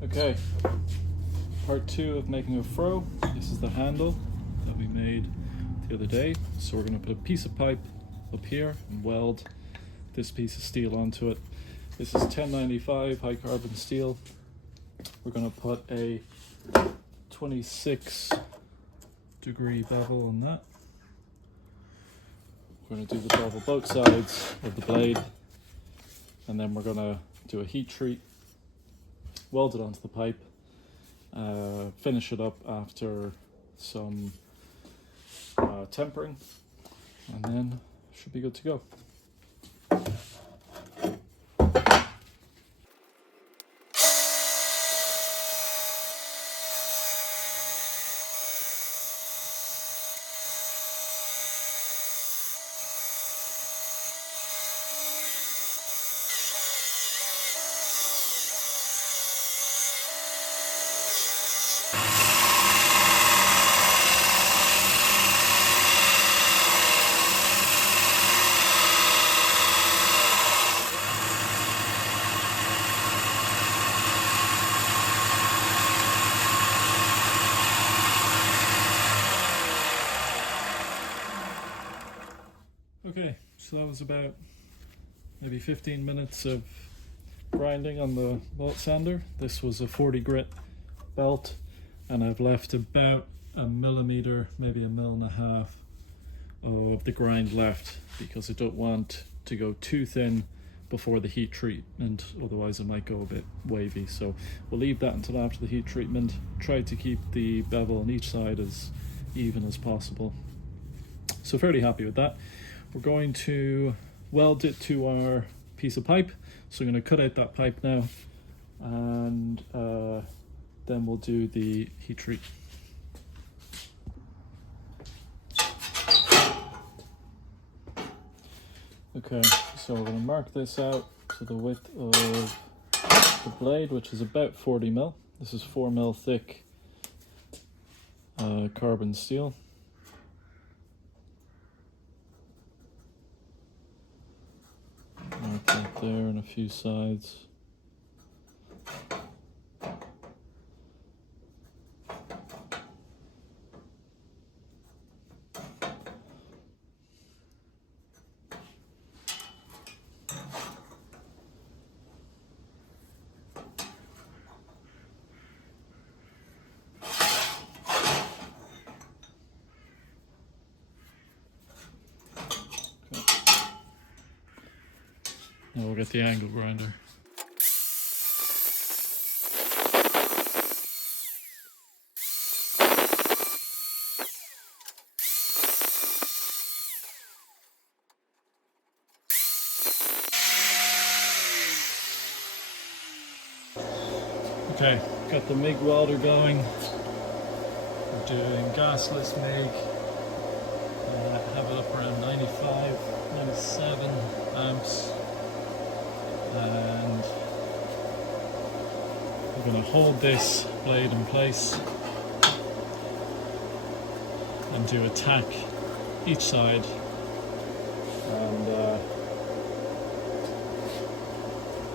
Okay, part 2 of making a Froe. This is the handle that we made the other day. So we're going to put a piece of pipe up here and weld this piece of steel onto it. This is 1095 high carbon steel. We're going to put a 26-degree bevel on that. We're going to do the bevel both sides of the blade, and then we're going to do a heat treat, weld it onto the pipe, finish it up after some tempering, and then should be good to go. Okay, so that was about maybe 15 minutes of grinding on the bolt sander. This was a 40 grit belt, and I've left about a millimeter, maybe a mil and a half of the grind left because I don't want to go too thin before the heat treatment, otherwise it might go a bit wavy. So we'll leave that until after the heat treatment. Try to keep the bevel on each side as even as possible. So fairly happy with that. We're going to weld it to our piece of pipe. So I'm going to cut out that pipe now, and then we'll do the heat treat. Okay, so we're going to mark this out to the width of the blade, which is about 40 mil. This is 4 mil thick carbon steel. Mark that there and a few sides. Now we'll get the angle grinder. Okay, got the MIG welder going. We're doing gasless MIG. Have it up around 95, 97 amps. And we're going to hold this blade in place and do a tack each side, and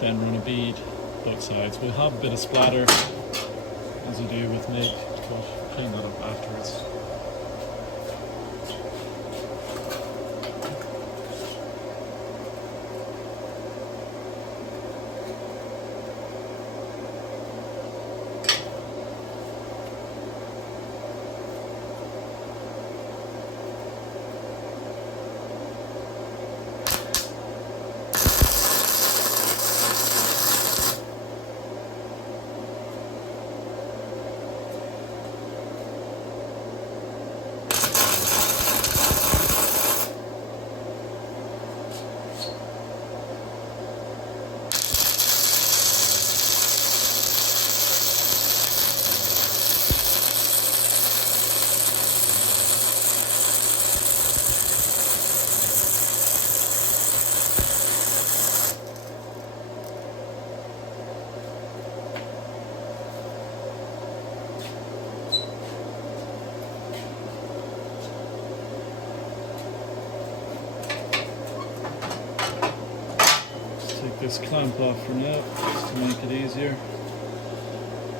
then run a bead both sides. We'll have a bit of splatter as you do with MIG, but clean that up afterwards. this clamp off for now, just to make it easier.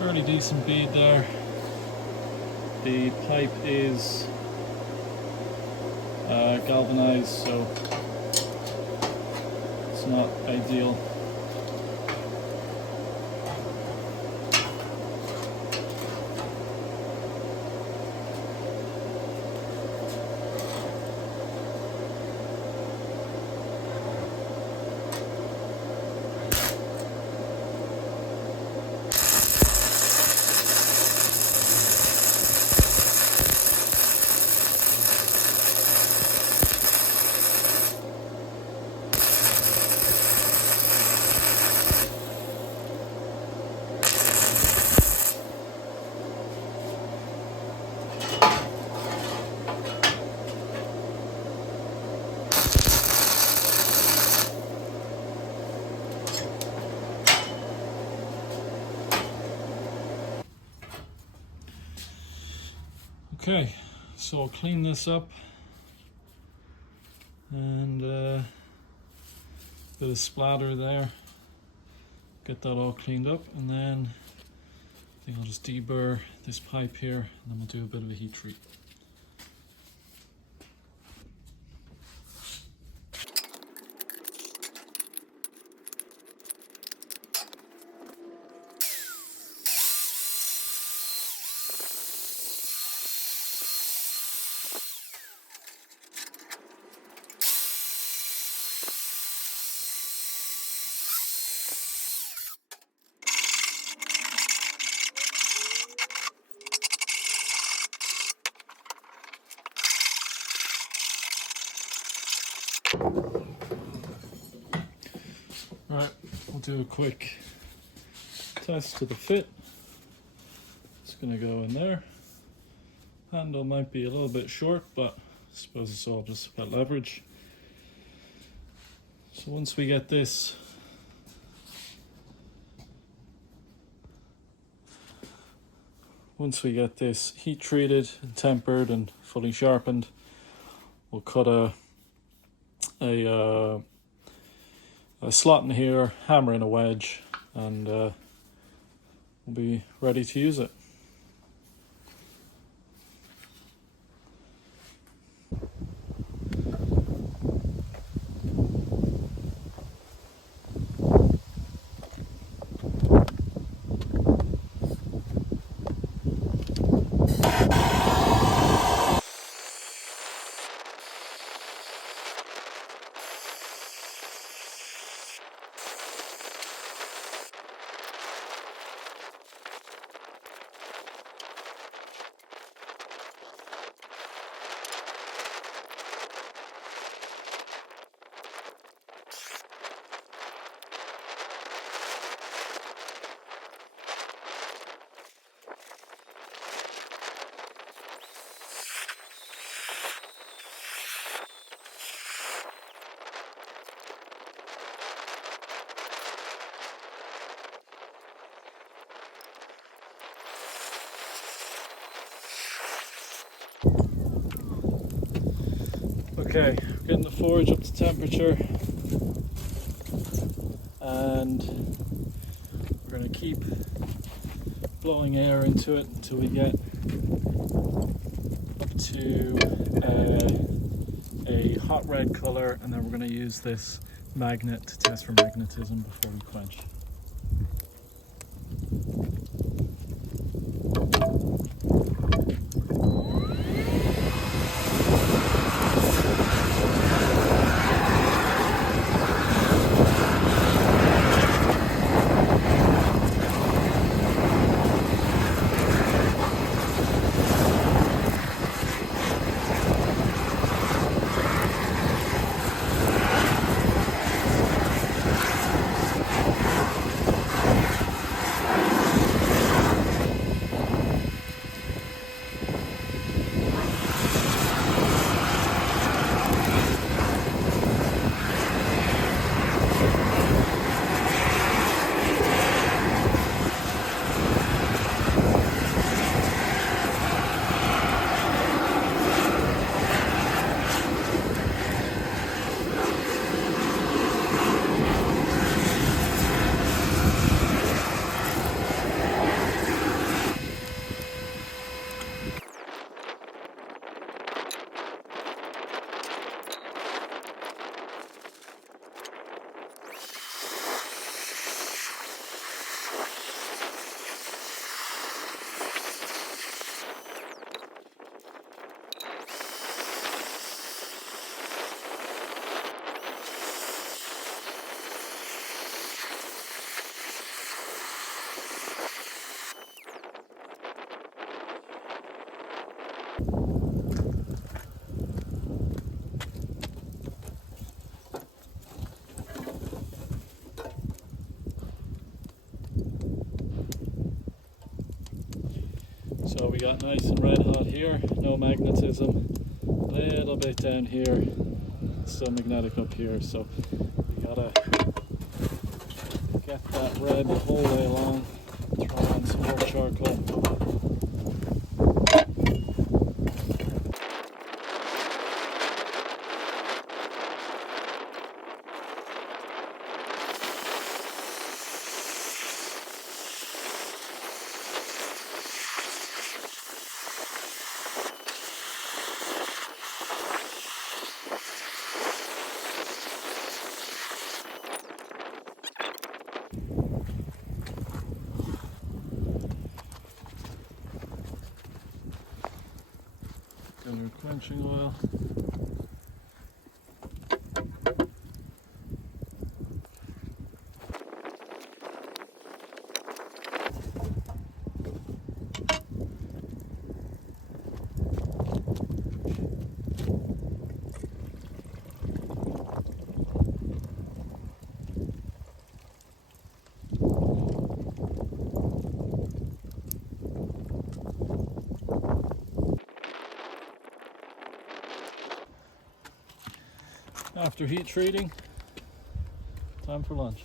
Fairly decent bead there. The pipe is galvanized, so it's not ideal. Okay, so I'll clean this up and bit of splatter there. Get that all cleaned up, and then I think I'll just deburr this pipe here, and then we'll do a bit of a heat treat. Right, we'll do a quick test to the fit. It's going to go in there. Handle might be a little bit short, but I suppose it's all just about leverage. So once we get this heat treated and tempered and fully sharpened, we'll cut a slot in here, hammer in a wedge, and we'll be ready to use it. Okay, getting the forge up to temperature, and we're going to keep blowing air into it until we get up to a hot red color, and then we're going to use this magnet to test for magnetism before we quench. So we got nice and red hot here, no magnetism. A little bit down here, still magnetic up here, so we gotta get that red the whole way along. Throw on some more charcoal. Got our quenching oil. After heat treating, time for lunch.